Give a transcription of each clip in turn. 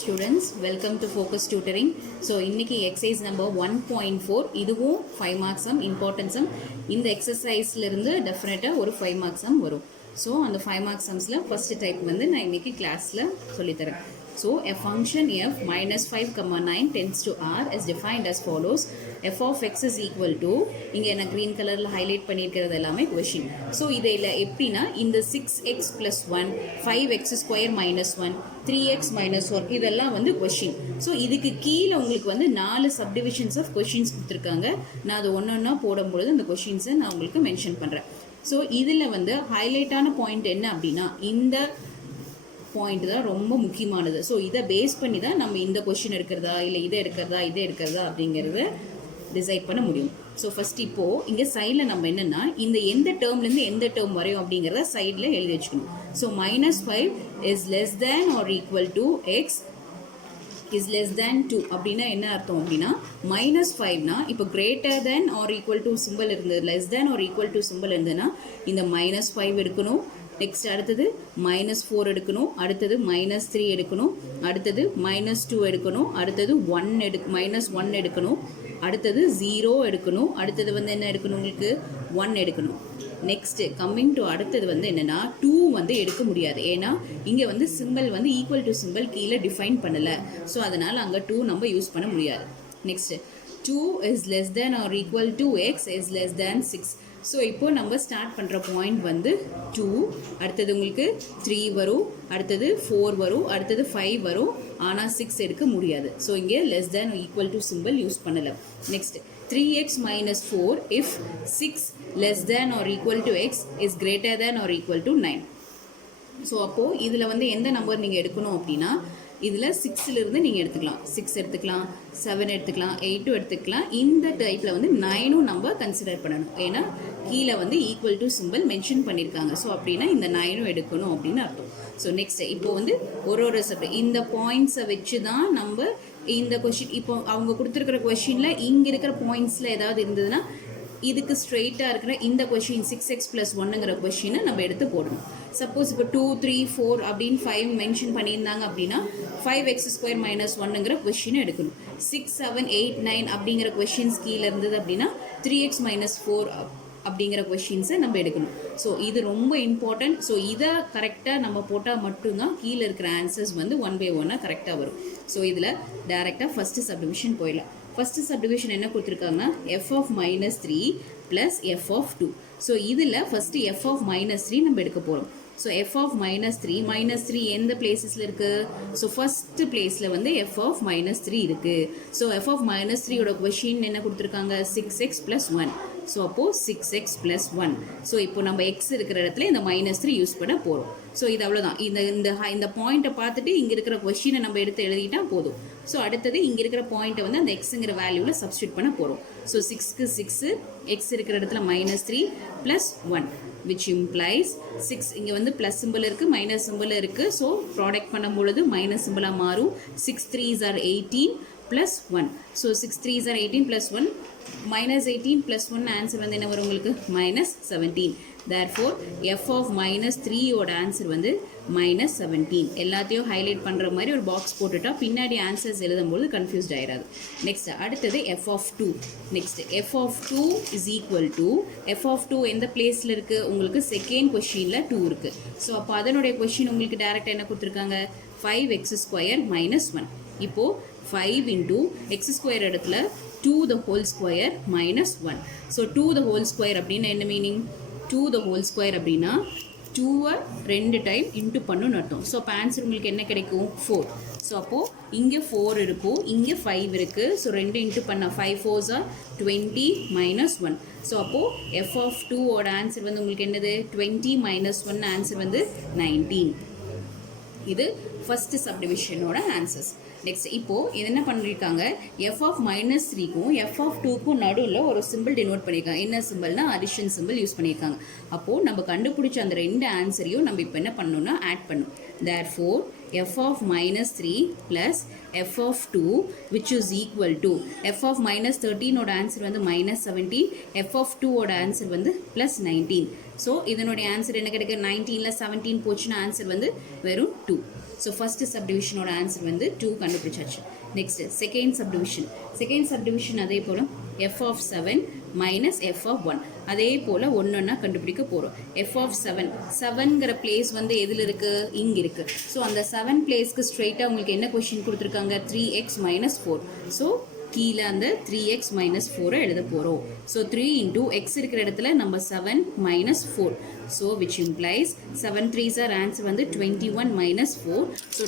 students, welcome to Focus Tutoring. So இன்னைக்கு exercise number 1.4 இதுவும் 5 marks important sum. இந்த exerciseல இருந்து definitely ஒரு 5 marks வரும். So அந்த 5 marks sumsல first type வந்து நான் இன்னைக்கு classல சொல்லித் தரேன். So a function f minus 5, 9 tends to r is defined as follows. f of x is equal to இங்கே நான் green colorல highlight பண்ணியிருக்கிறது எல்லாமே question. So இதில் எப்படின்னா இந்த 6x plus 1, 5x square minus 1, 3x minus 1 இதெல்லாம் வந்து question. So இதுக்கு கீழே உங்களுக்கு வந்து 4 subdivisions of questions கொடுத்துருக்காங்க. நான் அது ஒன்றொன்னா போடும்பொழுது அந்த questions நான் உங்களுக்கு mention பண்ணுறேன். ஸோ இதில் வந்து ஹைலைட்டான பாயிண்ட் என்ன அப்படின்னா இந்த பாயிண்ட் தான் ரொம்ப முக்கியமானது. ஸோ இதை பேஸ் பண்ணி தான் நம்ம இந்த கொஷின் எடுக்கிறதா இல்லை இதை எடுக்கிறதா அப்படிங்கிறத டிசைட் பண்ண முடியும். ஸோ ஃபஸ்ட் இப்போது இங்கே சைடில் நம்ம என்னென்னா இந்த எந்த டேர்ம்லேருந்து எந்த டேர்ம் வரையும் அப்படிங்கிறத சைடில் எழுதி வச்சுக்கணும். So -5 is less than or equal to x is less than 2 அப்படின்னா என்ன அர்த்தம் அப்படின்னா -5னா இப்போ greater than or equal to symbol இருந்தது, less than or equal to symbol இருந்ததுன்னா இந்த -5 எடுக்கணும், நெக்ஸ்ட் அடுத்தது -4 எடுக்கணும், அடுத்தது -3 எடுக்கணும், அடுத்தது -2 எடுக்கணும், அடுத்தது -1 எடுக்கணும், அடுத்தது 0 எடுக்கணும், அடுத்தது வந்து என்ன எடுக்கணும் உங்களுக்கு 1 எடுக்கணும். நெக்ஸ்ட் கம்மிங் டு அடுத்தது வந்து என்னென்னா 2 வந்து எடுக்க முடியாது, ஏன்னா இங்கே வந்து சிம்பிள் வந்து ஈக்குவல் டு சிம்பிள் கீழே டிஃபைன் பண்ணலை. ஸோ அதனால் அங்கே 2 நம்ம யூஸ் பண்ண முடியாது. Next 2 is less than or equal to x is less than 6. So இப்போது நம்ம ஸ்டார்ட் பண்ணுற பாயிண்ட் வந்து 2, அடுத்தது உங்களுக்கு 3 வரும், அடுத்தது 4 வரும், அடுத்தது 5 வரும், ஆனால் 6 எடுக்க முடியாது. ஸோ இங்கே less than equal to symbol use பண்ணலை. Next 3x minus 4 if 6 less than or equal to x is greater than or equal to 9. So அப்போது இதில் வந்து எந்த நம்பர் நீங்கள் எடுக்கணும் அப்படின்னா இதில் 6லிருந்து நீங்கள் எடுத்துக்கலாம், 6 எடுத்துக்கலாம், 7 எடுத்துக்கலாம், 8 எடுத்துக்கலாம். இந்த டைப்பில் வந்து 9 நம்ம கன்சிடர் பண்ணணும், ஏன்னா கீழே வந்து ஈக்குவல் டு சிம்பிள் மென்ஷன் பண்ணியிருக்காங்க. ஸோ அப்படின்னா இந்த 9 எடுக்கணும் அப்படின்னு அர்த்தம். ஸோ நெக்ஸ்ட் இப்போ வந்து ஒரு சப்ஜெக்ட் இந்த பாயிண்ட்ஸை வச்சு தான் நம்ம இந்த கொஷின் இப்போ அவங்க கொடுத்துருக்கிற கொஷினில் இங்கே இருக்கிற பாயிண்ட்ஸில் ஏதாவது இருந்ததுன்னா இதுக்கு ஸ்ட்ரெயிட்டாக இருக்கிற இந்த கொஷின் 6x + 1ங்கிற கொஷினை நம்ம எடுத்து போடணும். சப்போஸ் இப்போ 2, 3, 4 அப்படின்னு 5 மென்ஷன் பண்ணியிருந்தாங்க அப்படின்னா 5x² - 1ங்கிற கொஷினை எடுக்கணும். 6, 7, 8, 9 அப்படிங்கிற கொஷின்ஸ் கீழே இருந்தது அப்படின்னா 3x - 4 அப்படிங்கிற கொஷின்ஸை நம்ம எடுக்கணும். ஸோ இது ரொம்ப இம்பார்ட்டன்ட். ஸோ இதை கரெக்டாக நம்ம போட்டால் மட்டும்தான் கீழே இருக்கிற ஆன்சர்ஸ் வந்து 1 by 1 கரெக்டாக வரும். ஸோ இதில் டேரெக்டாக ஃபஸ்ட்டு சப்டிவிஷன் போயிடலாம். ஃபஸ்ட்டு சப்டிவிஷன் என்ன கொடுத்துருக்காங்கன்னா f of -3 + f of 2. So இதில் ஃபஸ்ட்டு f of -3 நம்ம எடுக்க போகிறோம். ஸோ f of -3 எந்த பிளேசஸில் இருக்குது? ஸோ ஃபஸ்ட்டு பிளேஸில் வந்து f of -3 இருக்குது. ஸோ f of -3யோட கொஷின் என்ன கொடுத்துருக்காங்க? 6x + 1. ஸோ அப்போது 6x + 1. ஸோ இப்போ நம்ம எக்ஸ் இருக்கிற இடத்துல இந்த -3 யூஸ் பண்ண போகிறோம். ஸோ இது அவ்வளோதான். இந்த பாயிண்ட்டை பார்த்துட்டு இங்கே இருக்கிற கொஷினை நம்ம எடுத்து எழுதிட்டா போதும். ஸோ அடுத்தது இங்கே இருக்கிற பாயிண்ட்டை வந்து அந்த எக்ஸுங்கிற வேல்யூவில் சப்ஸ்டியூட் பண்ண போகிறோம். ஸோ 6க்கு 6, எக்ஸ் இருக்கிற இடத்துல -3 + 1 which implies 6 இங்கே வந்து ப்ளஸ் சிம்பிள் இருக்குது, மைனஸ் சிம்பிள் இருக்குது. ஸோ ப்ராடக்ட் பண்ணும்பொழுது மைனஸ் சிம்பிளாக மாறும். 6 3s are 18 + 1. So 6 3s are 18 + 1, -18 + 1 answer வந்து என்ன வரும் உங்களுக்கு? -17. therefore f of -3யோட ஆன்சர் வந்து -17. எல்லாத்தையும் ஹைலைட் பண்ணுற மாதிரி ஒரு பாக்ஸ் போட்டுட்டா பின்னாடி ஆன்சர்ஸ் எழுதும்போது கன்ஃபியூஸ்ட் ஆயிடாது. நெக்ஸ்ட் அடுத்தது f of 2. Next f of 2 is equal to f of 2 எந்த பிளேஸில் இருக்குது? உங்களுக்கு செகண்ட் கொஷினில் 2 இருக்குது. ஸோ அப்போ அதனுடைய கொஷின் உங்களுக்கு டேரெக்டாக என்ன கொடுத்துருக்காங்க? 5x² - 1. இப்போது 5 × x² இடத்துல 2 the whole square - 1. So 2 the whole square அப்படின்னா என்ன மீனிங்? 2 the whole square அப்படின்னா 2-ஐ 2 டைம் இன்ட்டு பண்ணுன்னு அர்த்தம். ஸோ அப்போ ஆன்சர் உங்களுக்கு என்ன கிடைக்கும்? 4. ஸோ அப்போது இங்கே 4 இருக்கும், இங்கே 5 இருக்குது. ஸோ 2 இன்ட்டு பண்ணால் 5 4s are 20 - 1. ஸோ அப்போது f of 2ஓட ஆன்சர் வந்து உங்களுக்கு என்னது? 20 - 1 ஆன்சர் வந்து 19. இது ஃபஸ்ட்டு சப்டிவிஷனோட ஆன்சர்ஸ். நெக்ஸ்ட் இப்போது இது என்ன பண்ணியிருக்காங்க? f of -3க்கும் f of 2க்கும் நடுவில் ஒரு சிம்பிள் டினோட் பண்ணியிருக்காங்க. என்ன சிம்பிள்னா அடிஷன் சிம்பிள் யூஸ் பண்ணியிருக்காங்க. அப்போது நம்ம கண்டுபிடிச்ச அந்த 2 ஆன்சரையும் நம்ம இப்போ என்ன பண்ணணும்னா ஆட் பண்ணணும். therefore f of -3 + f of 2 which is equal to f of -13ஓட ஆன்சர் வந்து -17, f of 2ஓட ஆன்சர் வந்து +19. ஸோ இதனுடைய ஆன்சர் என்ன கிடைக்கும்? 19ல் 17 போச்சுன்னா ஆன்சர் வந்து வெறும் 2. ஸோ ஃபர்ஸ்ட் சப்டிவிஷனோட ஆன்சர் வந்து 2 கண்டுபிடிச்சாச்சு. நெக்ஸ்ட் செகண்ட் சப்டிவிஷன் அதே போல் f of 7 minus f of 1 அதே போல் ஒன்றொன்னா கண்டுபிடிக்க போகிறோம். எஃப் ஆஃப் 7ங்கிற பிளேஸ் வந்து எதில் இருக்குது, இங்கே இருக்குது. ஸோ அந்த 7 பிளேஸ்க்கு ஸ்ட்ரெயிட்டாக உங்களுக்கு என்ன கொஷின் கொடுத்துருக்காங்க, 3x மைனஸ் 4. ஸோ கீழே அந்த 3x மைனஸ் 4 எழுத போகிறோம். ஸோ 3 இன்டூ எக்ஸ் இருக்கிற இடத்துல நம்ம 7 minus 4. So which implies 7 3s are answer வந்து 21 மைனஸ் 4. ஸோ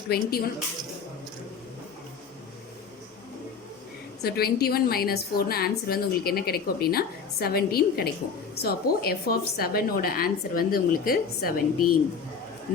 21 மைனஸ் 4னு ஆன்சர் வந்து உங்களுக்கு என்ன கிடைக்கும் அப்படின்னா 17 கிடைக்கும். ஸோ அப்போது எஃப் ஆஃப் 7ஓட ஆன்சர் வந்து உங்களுக்கு 17.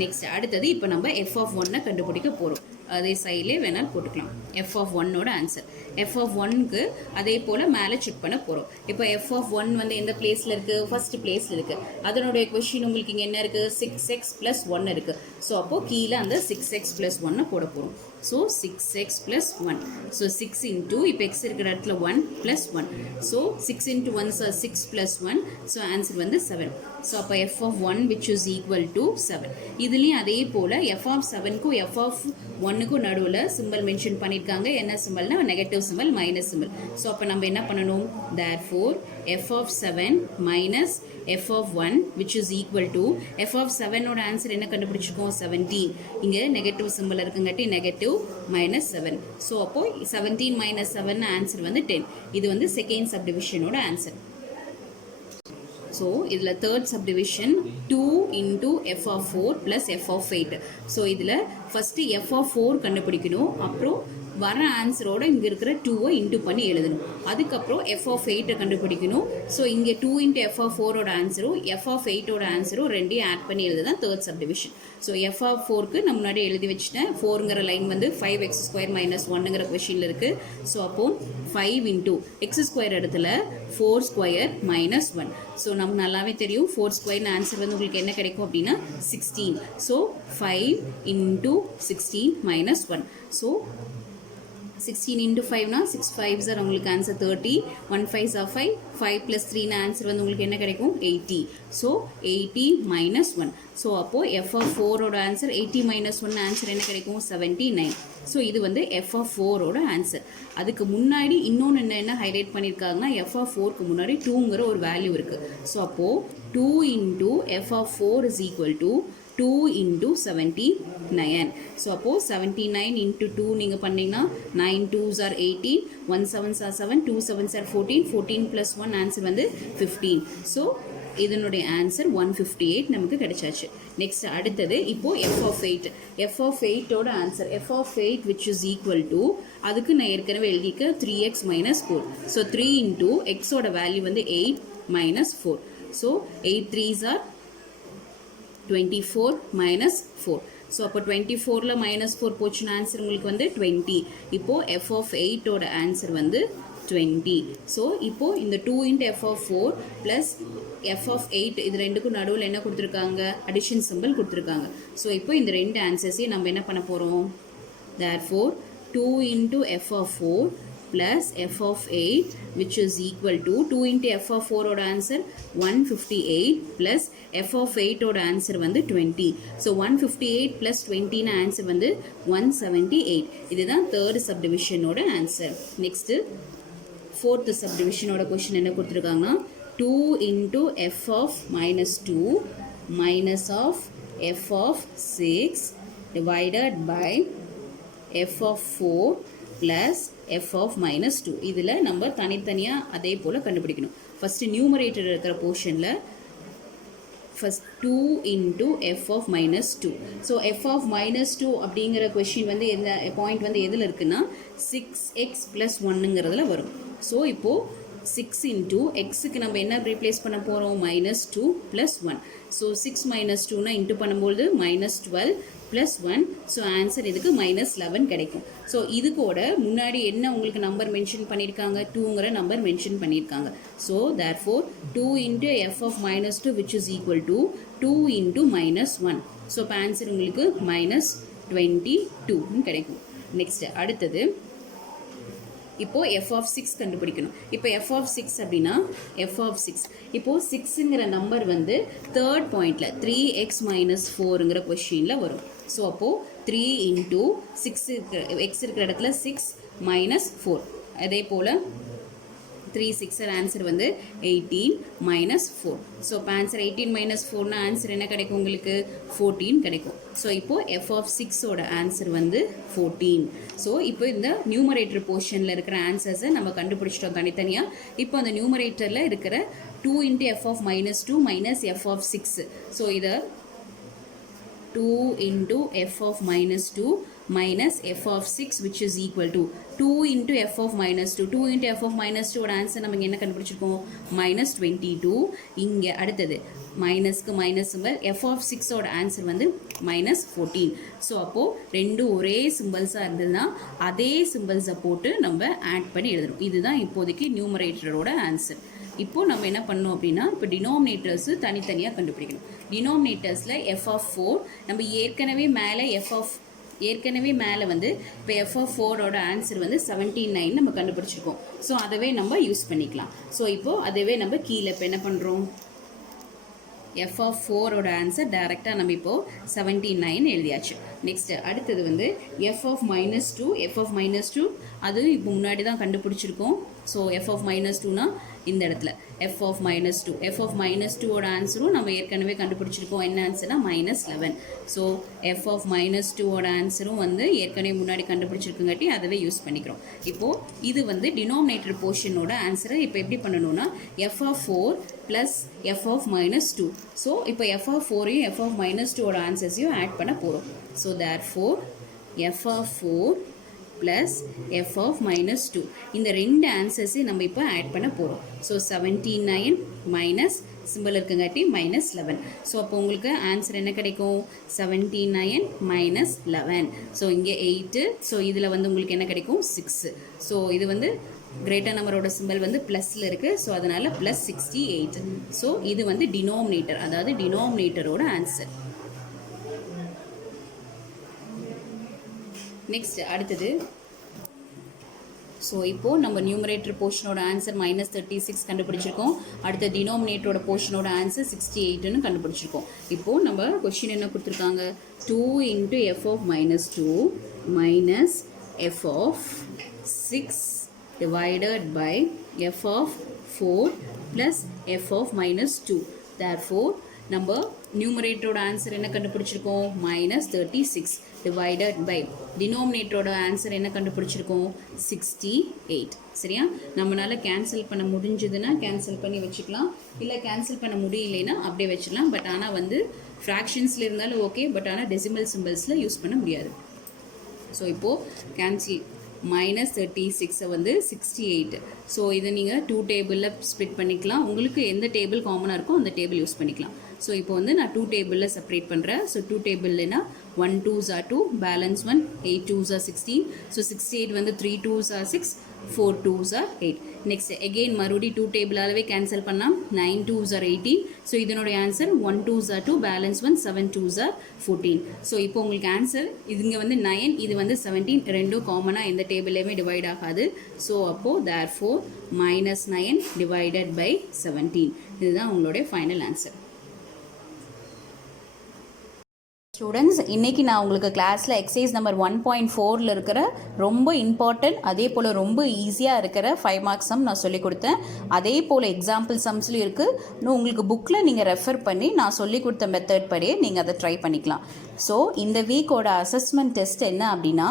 நெக்ஸ்ட் அடுத்தது இப்போ நம்ம எஃப் ஆஃப் 1 கண்டுபிடிக்க போகிறோம். அதே சைட்லேயே வேணால் போட்டுக்கலாம். எஃப் ஆஃப் 1ஓட ஆன்சர் எஃப் ஆஃப் 1க்கு அதே போல் மேலே செக் பண்ண போகிறோம். இப்போ எஃப் ஆஃப் 1 வந்து எந்த பிளேஸில் இருக்குது, ஃபர்ஸ்ட் பிளேஸில் இருக்குது. அதனுடைய கொஷின் உங்களுக்கு இங்கே என்ன இருக்குது, 6x + 1 இருக்குது. ஸோ அப்போது கீழே அந்த 6x + 1 போட போகிறோம். So 6x + 1. ஸோ 6 இன்டூ இப்போ எக்ஸ் இருக்கிற இடத்துல 1 + 1. So 6 into 1 6 + 1. ஸோ ஆன்சர் வந்து 7. ஸோ அப்போ f of 1 which is equal to 7. இதுலேயும் அதே போல் எஃப் ஆஃப் 7க்கும் எஃப் ஆஃப் 1க்கும் நடுவில் சிம்பிள் மென்ஷன் பண்ணியிருக்காங்க. என்ன சிம்பிள்னா negative symbol, minus symbol. So அப்போ நம்ம என்ன பண்ணணும், therefore f of 7 minus f of 1 which is equal to f of 7ஓட ஆன்சர் என்ன கண்டுபிடிச்சிருக்கோம், 17. இங்கே நெகட்டிவ் சிம்பிள் இருக்குங்காட்டி நெகட்டிவ் மைனஸ் 7. ஸோ அப்போது 17 மைனஸ் 7 ஆன்சர் வந்து 10. இது வந்து செகண்ட் சப்டிவிஷனோட ஆன்சர். ஸோ இதில் third subdivision 2 into f of 4 plus f of 8. So இதில் ஃபஸ்ட்டு எஃப் ஆஃப் 4 கண்டுபிடிக்கணும். அப்புறம் வர ஆன்சரோட இங்கே இருக்கிற 2வை இன்டூ பண்ணி எழுதணும். அதுக்கப்புறம் எஃப் ஆஃப் 8 கண்டுபிடிக்கணும். ஸோ இங்கே 2 இன்ட்டு எஃப் ஆஃப் 4ஓட ஆன்சரும் எஃப் ஆஃப் 8ஓட ஆன்சரும் ரெண்டையும் ஆட் பண்ணி எழுதுதான் third subdivision. So f of 4க்கு நான் முன்னாடி எழுதி வச்சுட்டேன். 4ங்கிற லைன் வந்து 5x² மைனஸ் 1ங்கிற கொஷினில் இருக்குது. ஸோ அப்போது 5 இன்டூ x² இடத்துல 4² மைனஸ் 1. ஸோ நமக்கு நல்லாவே தெரியும் 4² ஆன்சர் வந்து உங்களுக்கு என்ன கிடைக்கும் அப்படின்னா 16. So 5 into 16 minus 1. So 16 into 5னா 6 5s ஆர் உங்களுக்கு ஆன்சர் 30. 1 5s are 5. 5 + 3னா ஆன்சர் வந்து உங்களுக்கு என்ன கிடைக்கும், 80. So 80 minus 1. ஸோ அப்போது எஃப் ஆஃப் 4ஓட ஆன்சர் 80 மைனஸ் 1 ஆன்சர் என்ன கிடைக்கும், 79. ஸோ இது வந்து எஃப் ஆஃப் 4ஓட ஆன்சர். அதுக்கு முன்னாடி இன்னொன்று என்ன ஹைலைட் பண்ணியிருக்காங்கன்னா எஃப் ஆஃப் 4க்கு முன்னாடி 2ங்கிற ஒரு வேல்யூ இருக்குது. ஸோ அப்போது 2 into f of 4 is equal to 2 into 79. So அப்போது 79 இன்டூ 2 நீங்கள் பண்ணிங்கன்னா 9 2s R 18. 1 7s R 7. 2 7s R 14. 14 + 1 answer வந்து 15. ஸோ இதனுடைய ஆன்சர் 158 நமக்கு கிடைச்சாச்சு. நெக்ஸ்ட் அடுத்தது இப்போது எஃப் ஆஃப் 8. எஃப் ஆஃப் 8ஓட answer f of 8 which is equal to அதுக்கு நான் ஏற்கனவே எழுதிக்க 3x மைனஸ் 4. ஸோ 3 இன்டூ எக்ஸோட வேல்யூ வந்து 8 minus 4. So 8 3s are 24 minus 4. So அப்போ 24ல் மைனஸ் 4 போச்சுன்னா ஆன்சர் உங்களுக்கு வந்து 20. இப்போது எஃப் ஆஃப் 8ஓட ஆன்சர் வந்து 20. ஸோ இப்போது இந்த 2 into f of 4 plus f of 8 இது ரெண்டுக்கும் நடுவில் என்ன கொடுத்துருக்காங்க, அடிஷன் சிம்பிள் கொடுத்துருக்காங்க. ஸோ இப்போ இந்த ரெண்டு ஆன்சர்ஸையும் நம்ம என்ன பண்ண போகிறோம், therefore 2 into f of 4 plus f of 8 which is equal to 2 into f of 4 ஓட ஆன்சர் 158 plus f of 8 ஓட ஆன்சர் வந்து 20. So 158 plus 20 ன ஆன்சர் வந்து 178. இதுதான் third subdivision ஓட ஆன்சர். Next fourth subdivision ஓட question என்ன கொடுத்திருக்காங்கன்னா 2 into f of minus 2 minus of f of 6 divided by f of 4 plus f of minus 2. இதில் நம்ம தனித்தனியாக அதே போல் கண்டுபிடிக்கணும். ஃபஸ்ட்டு நியூமரேட்டர் இருக்கிற போர்ஷனில் first 2 into f of minus 2. ஸோ f of minus 2 அப்படிங்கிற கொஷின் வந்து எந்த பாயிண்ட் வந்து எதில் இருக்குன்னா 6x plus 1ங்கிறதுல வரும். ஸோ இப்போது 6 into xக்கு நம்ம என்ன ரீப்ளேஸ் பண்ண போகிறோம், minus 2 plus 1. ஸோ 6 minus 2னா இன்ட்டு பண்ணும்போது minus 12 plus 1. ஸோ ஆன்சர் இதுக்கு minus 11 கிடைக்கும். ஸோ இதுக்கோட முன்னாடி என்ன உங்களுக்கு நம்பர் மென்ஷன் பண்ணியிருக்காங்க, 2ங்கிற நம்பர் மென்ஷன் பண்ணியிருக்காங்க. So therefore 2 into f of minus 2 which is equal to 2 into minus 1. So இப்போ ஆன்சர் உங்களுக்கு minus 22 கிடைக்கும். நெக்ஸ்ட் அடுத்தது இப்போது எஃப் ஆஃப் சிக்ஸ் கண்டுபிடிக்கணும். இப்போ எஃப் ஆஃப் சிக்ஸ் அப்படின்னா எஃப் ஆஃப் சிக்ஸ் இப்போது சிக்ஸுங்கிற நம்பர் வந்து தேர்ட் பாயிண்டில் 3x - 4ங்கிற கொஷினில் வரும். ஸோ அப்போது 3 இன்ட்டு 6 எக்ஸ் இருக்கிற இடத்துல 6 - 4. அதே போல் 3 6 ஆன்சர் வந்து 18 - 4. ஸோ இப்போ ஆன்சர் 18 - 4னா ஆன்சர் என்ன கிடைக்கும் உங்களுக்கு 14 கிடைக்கும். ஸோ இப்போது எஃப் ஆஃப் சிக்ஸோட ஆன்சர் வந்து 14. ஸோ இப்போ இந்த நியூமரேட்டர் போர்ஷனில் இருக்கிற ஆன்சர்ஸை நம்ம கண்டுபிடிச்சிட்டோம் தனித்தனியாக. இப்போ அந்த நியூமரேட்டரில் இருக்கிற 2 into f of -2 minus f of 6. So இதை 2 into f of -2 minus f of 6 which is equal to 2 into f of -2. 2 into f of -2 ஓட ஆன்சர் நம்ம என்ன கண்டுபிடிச்சிருக்கோம் -22. இங்கே அடுத்தது மைனஸ்க்கு மைனஸ் சிம்பிள் f of 6 ஓட ஆன்சர் வந்து -14. ஸோ அப்போது ரெண்டும் ஒரே சிம்பிள்ஸாக இருந்ததுன்னா அதே சிம்பிள்ஸை போட்டு நம்ம ஆட் பண்ணி எழுதணும். இதுதான் இப்போதைக்கு நியூமரேட்டரோட ஆன்சர். இப்போது நம்ம என்ன பண்ணணும் அப்படின்னா இப்போ டினாமினேட்டர்ஸு தனித்தனியாக கண்டுபிடிக்கணும். டினாமினேட்டர்ஸில் எஃப் ஆஃப் 4 நம்ம ஏற்கனவே மேலே வந்து இப்போ எஃப் ஆஃப் 4ஓட ஆன்சர் வந்து 79 நம்ம கண்டுபிடிச்சிருக்கோம். ஸோ அதவே நம்ம யூஸ் பண்ணிக்கலாம். ஸோ இப்போது அதவே நம்ம கீழே இப்போ என்ன பண்ணுறோம் எஃப் ஆஃப் 4ஓட ஆன்சர் டைரெக்டாக நம்ம இப்போது 79 எழுதியாச்சு. நெக்ஸ்ட்டு அடுத்தது வந்து எஃப் ஆஃப் -2 அது இப்போ முன்னாடி தான் கண்டுபிடிச்சிருக்கோம். ஸோ எஃப் ஆஃப் -2னா இந்த இடத்துல எஃப் ஆஃப் -2ஓட ஆன்சரும் நம்ம ஏற்கனவே கண்டுபிடிச்சிருக்கோம். என்ன ஆன்சர்னா -11. ஸோ எஃப் ஆஃப் -2ஓட ஆன்சரும் வந்து ஏற்கனவே முன்னாடி கண்டுபிடிச்சிருக்குங்காட்டி அதவே யூஸ் பண்ணிக்கிறோம். இப்போது இது வந்து டினாமினேட்டர் போர்ஷனோட ஆன்சரை இப்போ எப்படி பண்ணணும்னா f of 4 plus f of -2. So இப்போ எஃப் ஆஃப் 4ஐயும் எஃப் ஆஃப் -2ஓட ஆன்சர்ஸையும் ஆட் பண்ண போகிறோம். So therefore f of 4 plus f of -2 இந்த ரெண்டு ஆன்சர்ஸையும் நம்ம இப்போ ஆட் பண்ண போகிறோம். ஸோ 79 மைனஸ் சிம்பிள் இருக்குங்காட்டி -11. ஸோ அப்போ உங்களுக்கு ஆன்சர் என்ன கிடைக்கும் 79 - 11. ஸோ இங்கே 8. ஸோ இதில் வந்து உங்களுக்கு என்ன கிடைக்கும் 6. ஸோ இது வந்து கிரேட்டர் நம்பரோட சிம்பிள் வந்து ப்ளஸில் இருக்குது. ஸோ அதனால் +68. ஸோ இது வந்து டினாமினேட்டர், அதாவது டினாமினேட்டரோட ஆன்சர். நெக்ஸ்ட் அடுத்தது ஸோ இப்போது நம்ம நியூமரேட்டர் போர்ஷனோட ஆன்சர் -36 கண்டுபிடிச்சிருக்கோம். அடுத்த டினாமினேட்டரோட போர்ஷனோட ஆன்சர் 68ன்னு கண்டுபிடிச்சிருக்கோம். இப்போது நம்ம கொஷின் என்ன கொடுத்துருக்காங்க 2 into f of -2 minus f of 6 divided by f of 4 plus f of -2. Therefore நம்ம நியூமரேட்டரோட ஆன்சர் என்ன கண்டுபிடிச்சிருக்கோம் -36 டிவைடட் பை டினாமினேட்டரோட ஆன்சர் என்ன கண்டுபிடிச்சிருக்கோம் 68. சரியா? நம்மளால் கேன்சல் பண்ண முடிஞ்சதுன்னா கேன்சல் பண்ணி வச்சுக்கலாம், இல்லை கேன்சல் பண்ண முடியலைன்னா அப்படியே வச்சுக்கலாம். பட் ஆனால் வந்து ஃப்ராக்ஷன்ஸில் இருந்தாலும் ஓகே, பட் ஆனால் டெசிமல் சிம்பிள்ஸில் யூஸ் பண்ண முடியாது. ஸோ இப்போது கேன்சல் -36 வந்து 68. ஸோ இதை நீங்கள் 2 டேபிளில் ஸ்ப்ளிட் பண்ணிக்கலாம். உங்களுக்கு எந்த டேபிள் காமனாக இருக்கோ அந்த டேபிள் யூஸ் பண்ணிக்கலாம். ஸோ இப்போ வந்து நான் 2 டேபிளில் செப்பரேட் பண்ணுறேன். So 2 டேபிள்னா 1 2s are 2, balance 1, 8 2s are 16. So 68 வந்து 3 2s are 6, 4 2s are 8. Next again மறுபடியும் 2 டேபிளாகவே கேன்சல் பண்ணால் 9 2s are 18. ஸோ இதனுடைய answer 1 2s are 2, balance 1, 7 2s are 14. So இப்போ உங்களுக்கு ஆன்சர் இதுங்க வந்து 9, இது வந்து 17, ரெண்டும் காமனாக எந்த டேபிளையுமே டிவைட் ஆகாது. ஸோ அப்போது therefore -9 டிவைடட் பை 17. இதுதான் உங்களுடைய ஃபைனல் ஆன்சர். ஸ்டூடெண்ட்ஸ், இன்றைக்கி நான் உங்களுக்கு கிளாஸில் எக்ஸசைஸ் நம்பர் 1.4 இருக்கிற ரொம்ப இம்பார்ட்டன்ட் அதே போல் ரொம்ப ஈஸியாக இருக்கிற 5 மார்க்ஸ் சம் நான் சொல்லிக் கொடுத்தேன். அதே போல் எக்ஸாம்பிள் சம்ஸ்லையும் இருக்குது. இன்னும் உங்களுக்கு புக்கில் நீங்கள் ரெஃபர் பண்ணி நான் சொல்லிக் கொடுத்த மெத்தட் படியே நீங்கள் அதை ட்ரை பண்ணிக்கலாம். ஸோ இந்த வீக்கோட அசஸ்மெண்ட் டெஸ்ட் என்ன அப்படின்னா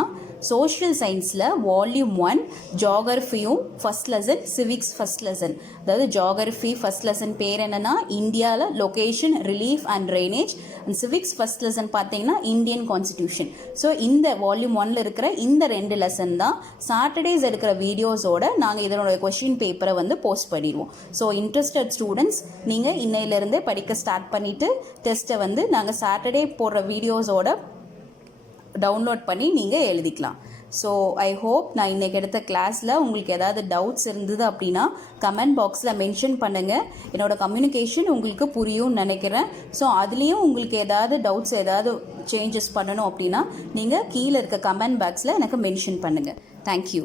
சோஷியல் சயின்ஸில் வால்யூம் 1 ஜியாகிரஃபியும் first lesson, civics first lesson. அதாவது ஜியாகிரஃபி ஃபஸ்ட் லெசன் பேர் என்னென்னா இந்தியாவில் location, relief and drainage. And civics first lesson பார்த்தீங்கன்னா இந்தியன் கான்ஸ்டிடியூஷன். ஸோ இந்த வால்யூம் 1 இருக்கிற இந்த 2 லெசன் தான் சாட்டர்டேஸ் எடுக்கிற வீடியோஸோட நாங்கள் இதனோட கொஷின் பேப்பரை வந்து போஸ்ட் பண்ணிடுவோம். ஸோ இன்ட்ரெஸ்டட் ஸ்டூடெண்ட்ஸ் நீங்கள் இன்னையிலேருந்தே படிக்க ஸ்டார்ட் பண்ணிவிட்டு டெஸ்ட்டை வந்து நாங்கள் சாட்டர்டே போடுற வீடியோஸோட டவுன்லோட் பண்ணி நீங்கள் எழுதிக்கலாம். ஸோ ஐ ஹோப் நான் இன்றைக்கி எடுத்த கிளாஸில் உங்களுக்கு ஏதாவது டவுட்ஸ் இருந்தது அப்படின்னா கமெண்ட் பாக்ஸில் மென்ஷன் பண்ணுங்கள். என்னோடய கம்யூனிகேஷன் உங்களுக்கு புரியும்னு நினைக்கிறேன். ஸோ அதுலேயும் உங்களுக்கு ஏதாவது டவுட்ஸ், ஏதாவது சேஞ்சஸ் பண்ணணும் அப்படின்னா நீங்கள் கீழே இருக்க கமெண்ட் பாக்ஸில் எனக்கு மென்ஷன் பண்ணுங்கள். தேங்க்யூ.